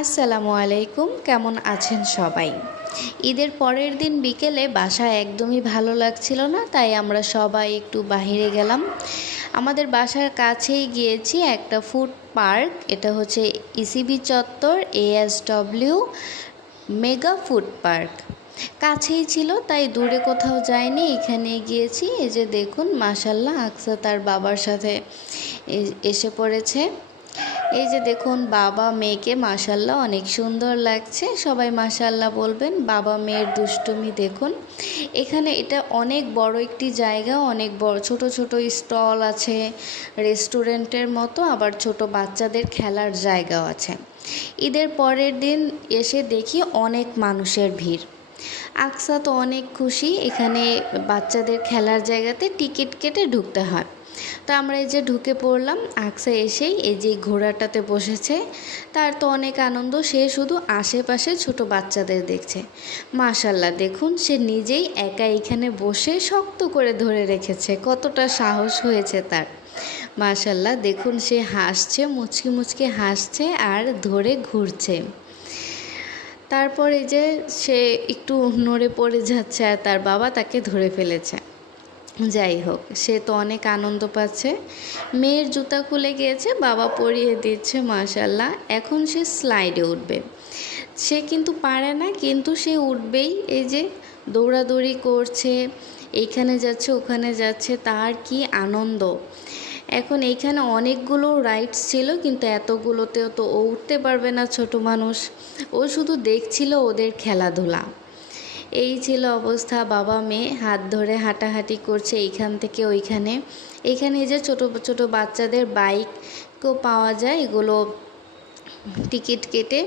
আসসালামু আলাইকুম, কেমন আছেন সবাই? ঈদের পরের দিন বিকেলে বাসায় একদমই ভালো লাগছিল না, তাই আমরা সবাই একটু বাহিরে গেলাম। আমাদের বাসার কাছেই গিয়েছি একটা ফুড পার্ক, এটা হচ্ছে ইসিবি চত্বর ASW মেগা ফুড পার্ক। কাছেই ছিল, তাই দূরে কোথাও যায়নি, এখানে গিয়েছি। এই যে দেখুন, মাশাল্লাহ আকসা তার বাবার সাথে এসে পড়েছে। এই যে দেখুন, বাবা মেয়েকে মাশাল্লাহ অনেক সুন্দর লাগছে। সবাই মাশাল্লাহ বলবেন। বাবা মেয়ের দুষ্টুমি দেখুন। এখানে এটা অনেক বড় একটি জায়গা, অনেক বড় ছোট ছোট স্টল আছে, রেস্টুরেন্টের মতো, আবার ছোট বাচ্চাদের খেলার জায়গাও আছে। ঈদের পরের দিন এসে দেখি অনেক মানুষের ভিড়। আকসা তো অনেক খুশি। এখানে বাচ্চাদের খেলার জায়গাতে টিকিট কেটে ঢুকতে হয়। তো আমরা এই যে ঢুকে পড়লাম। আকসা এসেই এই যে ঘোড়াটাতে বসেছে, তার তো অনেক আনন্দ। সে শুধু আশেপাশে ছোট বাচ্চাদের দেখছে। মাশাল্লাহ দেখুন, সে নিজেই একা এখানে বসে শক্ত করে ধরে রেখেছে। কতটা সাহস হয়েছে তার! মাশাল্লাহ দেখুন, সে হাসছে, মুচকি মুচকি হাসছে আর ধরে ঘুরছে। তারপর এই যে সে একটু নড়ে পড়ে যাচ্ছে আর তার বাবা তাকে ধরে ফেলেছে। যাই হোক, সে তো অনেক আনন্দ পাচ্ছে। মেয়ের জুতা খুলে গিয়েছে, বাবা পরিয়ে দিচ্ছে। মাশাল্লাহ, এখন সে স্লাইডে উঠবে। সে কিন্তু পারে না, কিন্তু সে উঠবেই। এই যে দৌড়াদৌড়ি করছে, এইখানে যাচ্ছে ওখানে যাচ্ছে, তার কি আনন্দ! এখন এইখানে অনেকগুলো রাইডস ছিল, কিন্তু এতগুলোতেও তো ও উঠতে পারবে না, ছোট মানুষ। ও শুধু দেখছিল ওদের খেলাধুলা। এই ছিল অবস্থা। বাবা মেয়ে হাত ধরে হাঁটাহাঁটি করছে এইখান থেকে ওইখানে। এখানে যে ছোট ছোট বাচ্চাদের বাইকও পাওয়া যায়, এগুলো টিকিট কেটে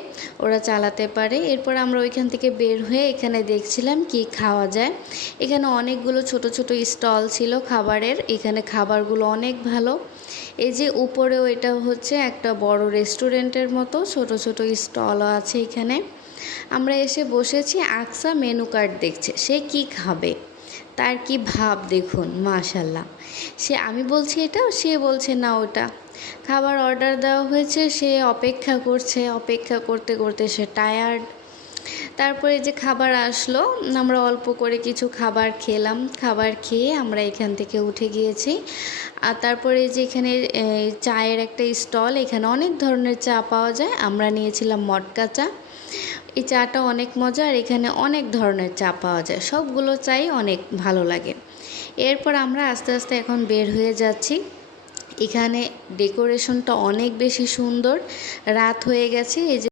ওরা চালাতে পারে। এরপর আমরা ওইখান থেকে বের হয়ে এখানে দেখছিলাম কি খাওয়া যায়। এখানে অনেকগুলো ছোট ছোট স্টল ছিল খাবারের। এখানে খাবারগুলো অনেক ভালো। এই যে উপরেও এটা হচ্ছে একটা বড় রেস্টুরেন্টের মতো, ছোট ছোট স্টলও আছে এখানে। আমরা এসে বসেছি। আকসা মেনু কার্ড দেখছে, সে কি খাবে, তার কি ভাব দেখুন। মাশাল্লাহ, আমি বলছি এটা, সে বলছে না ওটা। খাবার অর্ডার দেওয়া হয়েছে, সে অপেক্ষা করছে, অপেক্ষা করতে করতে সে টায়ার্ড। তারপরে যে খাবার আসলো, আমরা অল্প করে কিছু খাবার খেলাম। খাবার খেয়ে আমরা এখান থেকে উঠে গিয়েছি। আর তারপরে যে এখানে চায়ের একটা স্টল, এখানে অনেক ধরনের চা পাওয়া যায়। আমরা নিয়েছিলাম মটকা চা। এই চাটা অনেক মজা, আর এখানে অনেক ধরনের চা পাওয়া যায়। সবগুলো চাই অনেক ভালো লাগে। এরপর আমরা আস্তে আস্তে এখন বের হয়ে যাচ্ছি। এখানে ডেকোরেশনটা অনেক বেশি সুন্দর। রাত হয়ে গেছে। এই যে